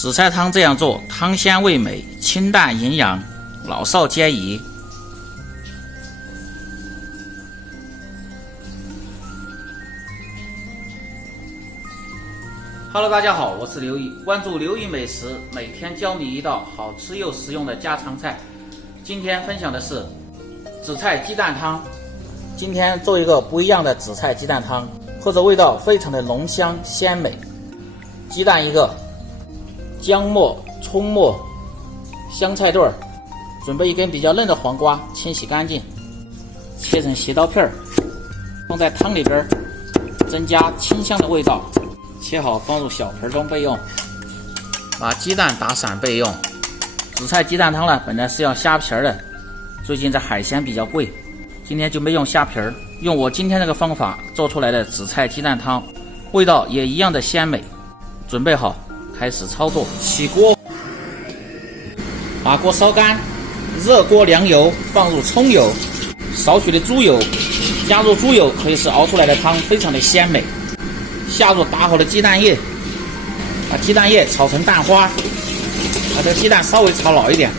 紫菜汤这样做，汤鲜味美，清淡营养，老少皆宜。Hello， 大家好，我是刘毅，关注刘毅美食，每天教你一道好吃又实用的家常菜。今天分享的是紫菜鸡蛋汤。今天做一个不一样的紫菜鸡蛋汤，或者味道非常的浓香鲜美。鸡蛋一个，姜末、葱末、香菜段，准备一根比较嫩的黄瓜，清洗干净，切成斜刀片，放在汤里边，增加清香的味道。切好放入小盆中备用。把鸡蛋打散备用。紫菜鸡蛋汤呢，本来是要虾皮的，最近这海鲜比较贵，今天就没用虾皮，用我今天这个方法做出来的紫菜鸡蛋汤，味道也一样的鲜美。准备好，开始操作。起锅，把锅烧干，热锅凉油，放入葱油，少许的猪油，加入猪油可以使熬出来的汤非常的鲜美。下入打好的鸡蛋液，把鸡蛋液炒成蛋花，把这个鸡蛋稍微炒老一点。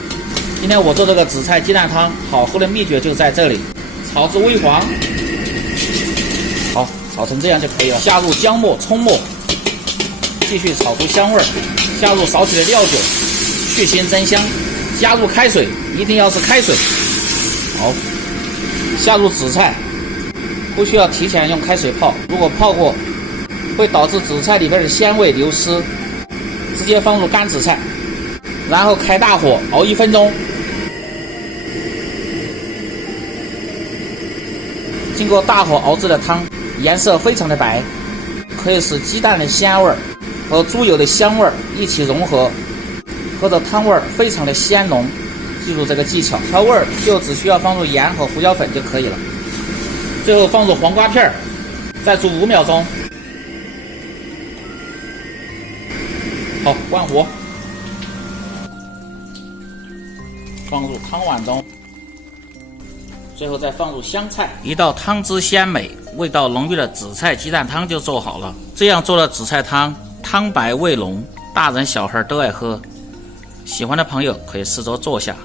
今天我做这个紫菜鸡蛋汤好喝的秘诀就在这里，炒至微黄，好，炒成这样就可以了。下入姜末、葱末，继续炒出香味，下入少许的料酒，去腥增香。加入开水，一定要是开水。好，下入紫菜，不需要提前用开水泡，如果泡过会导致紫菜里边的鲜味流失，直接放入干紫菜，然后开大火熬1分钟。经过大火熬制的汤，颜色非常的白，可以使鸡蛋的鲜味和猪油的香味一起融合，喝着汤味非常的鲜浓。记住这个技巧，调味就只需要放入盐和胡椒粉就可以了。最后放入黄瓜片，再煮5秒钟。好，关火，放入汤碗中，最后再放入香菜，一道汤汁鲜美、味道浓郁的紫菜鸡蛋汤就做好了。这样做的紫菜汤，汤白味浓，大人小孩都爱喝。喜欢的朋友可以试着做下。